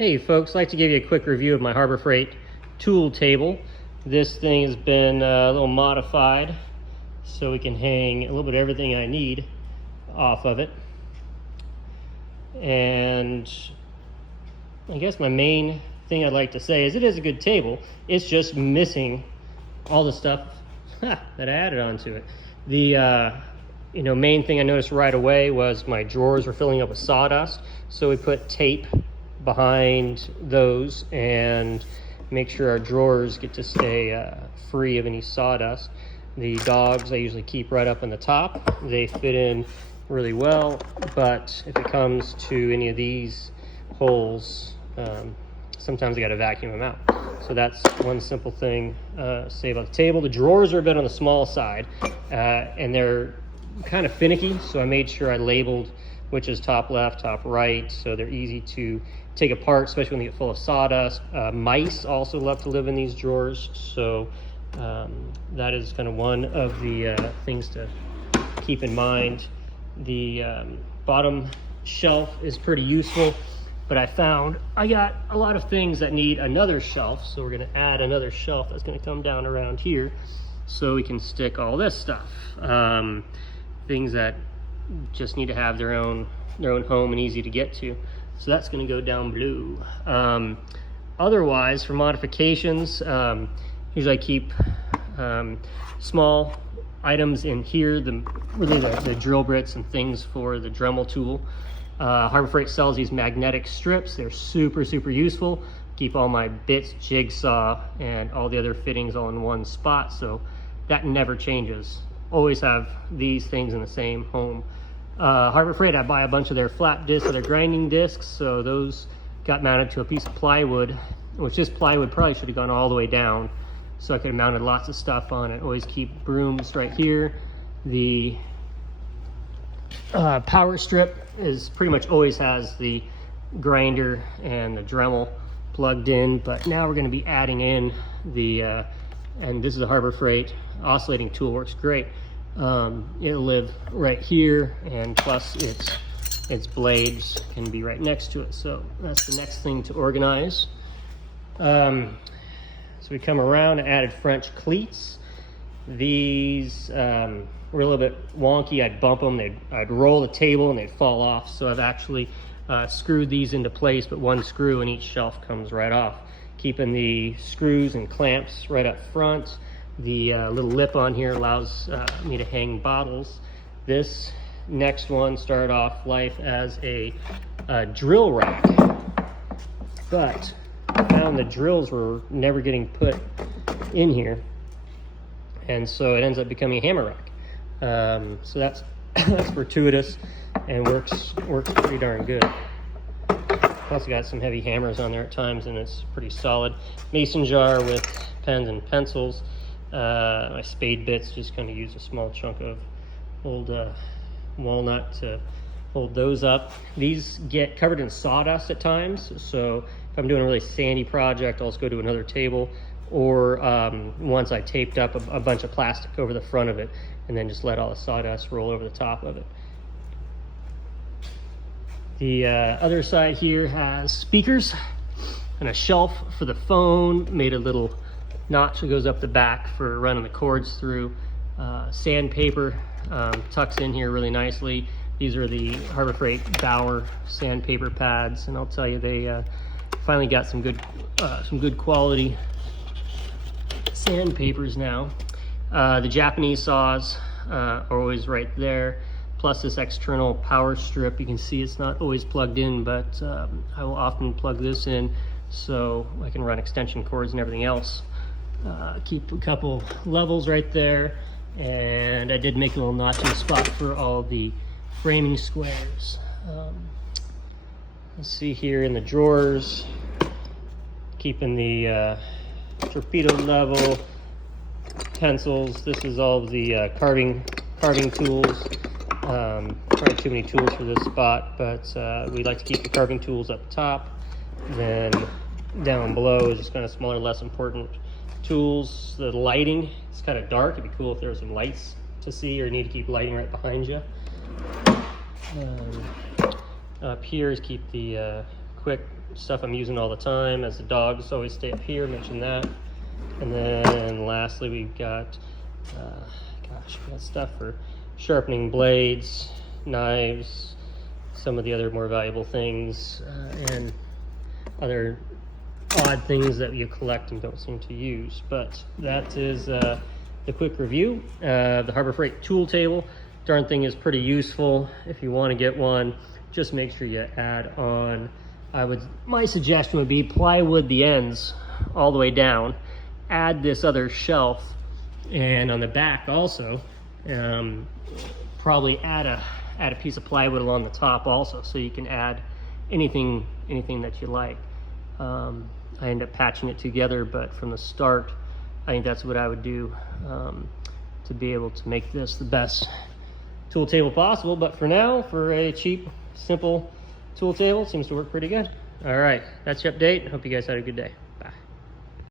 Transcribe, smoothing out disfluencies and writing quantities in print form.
Hey folks, I'd like to give you a quick review of my Harbor Freight tool table. This thing has been a little modified so we can hang a little bit of everything I need off of it. And I guess my main thing I'd like to say is it is a good table. It's just missing all the stuff that I added onto it. The main thing I noticed right away was my drawers were filling up with sawdust, so we put tape behind those and make sure our drawers get to stay free of any sawdust. The dogs I usually keep right up on the top. They fit in really well, but if it comes to any of these holes, sometimes I got to vacuum them out. So that's one simple thing to say about the table. The drawers are a bit on the small side, and they're kind of finicky, so I made sure I labeled which is top left, top right, so they're easy to take apart, especially when they get full of sawdust. Mice also love to live in these drawers, so that is kind of one of the things to keep in mind. The bottom shelf is pretty useful, but I found I got a lot of things that need another shelf, so we're going to add another shelf that's going to come down around here so we can stick all this stuff. Things that just need to have their own home and easy to get to. So that's going to go down below. Otherwise, for modifications, usually I keep small items in here, the drill bits and things for the Dremel tool. Harbor Freight sells these magnetic strips. They're super useful. Keep all my bits, jigsaw, and all the other fittings all in one spot, so that never changes. Always have these things in the same home. Harbor Freight, I buy a bunch of their flat discs or their grinding discs, so those got mounted to a piece of plywood, which this plywood probably should have gone all the way down, so I could have mounted lots of stuff on it. Always keep brooms right here. The power strip is pretty much always has the grinder and the Dremel plugged in, but now we're going to be adding in the and this is a Harbor Freight oscillating tool. Works great. It'll live right here, and plus its blades can be right next to it, so that's the next thing to organize. So we come around and added French cleats. These were a little bit wonky. I'd bump them, I'd roll the table and they'd fall off, so I've actually screwed these into place, but one screw in each shelf comes right off, keeping the screws and clamps right up front. The little lip on here allows me to hang bottles. This next one started off life as a drill rack, but I found the drills were never getting put in here, and so it ends up becoming a hammer rack. So that's gratuitous and works pretty darn good. Also got some heavy hammers on there at times, and it's pretty solid. Mason jar with pens and pencils. My spade bits, just kind of use a small chunk of old walnut to hold those up. These get covered in sawdust at times, so if I'm doing a really sandy project, I'll just go to another table, or once I taped up a bunch of plastic over the front of it and then just let all the sawdust roll over the top of it. The other side here has speakers and a shelf for the phone, made a little notch that goes up the back for running the cords through. Sandpaper tucks in here really nicely. These are the Harbor Freight Bauer sandpaper pads, and I'll tell you, they finally got some good quality sandpapers now. The Japanese saws are always right there, plus this external power strip. You can see it's not always plugged in, but I will often plug this in so I can run extension cords and everything else. Keep a couple levels right there, and I did make a little notching spot for all the framing squares. Let's see here in the drawers, keeping the torpedo level, pencils. This is all of the carving tools. Probably too many tools for this spot, but we like to keep the carving tools up top. Then down below is just kind of smaller, less important tools. The lighting, it's kind of dark. It'd be cool if there were some lights to see, or you need to keep lighting right behind you. Up here is keep the quick stuff I'm using all the time, as the dogs always stay up here, mention that. And then lastly, we've got, we got stuff for sharpening blades, knives, some of the other more valuable things, and other odd things that you collect and don't seem to use. But that is the quick review of the Harbor Freight tool table. Darn thing is pretty useful. If you want to get one, just make sure you add on, my suggestion would be plywood the ends all the way down, add this other shelf, and on the back also probably add a piece of plywood along the top also, so you can add anything that you like. I end up patching it together, but from the start I think that's what I would do to be able to make this the best tool table possible. But for now, for a cheap, simple tool table, seems to work pretty good. All right, that's your update. Hope you guys had a good day. Bye.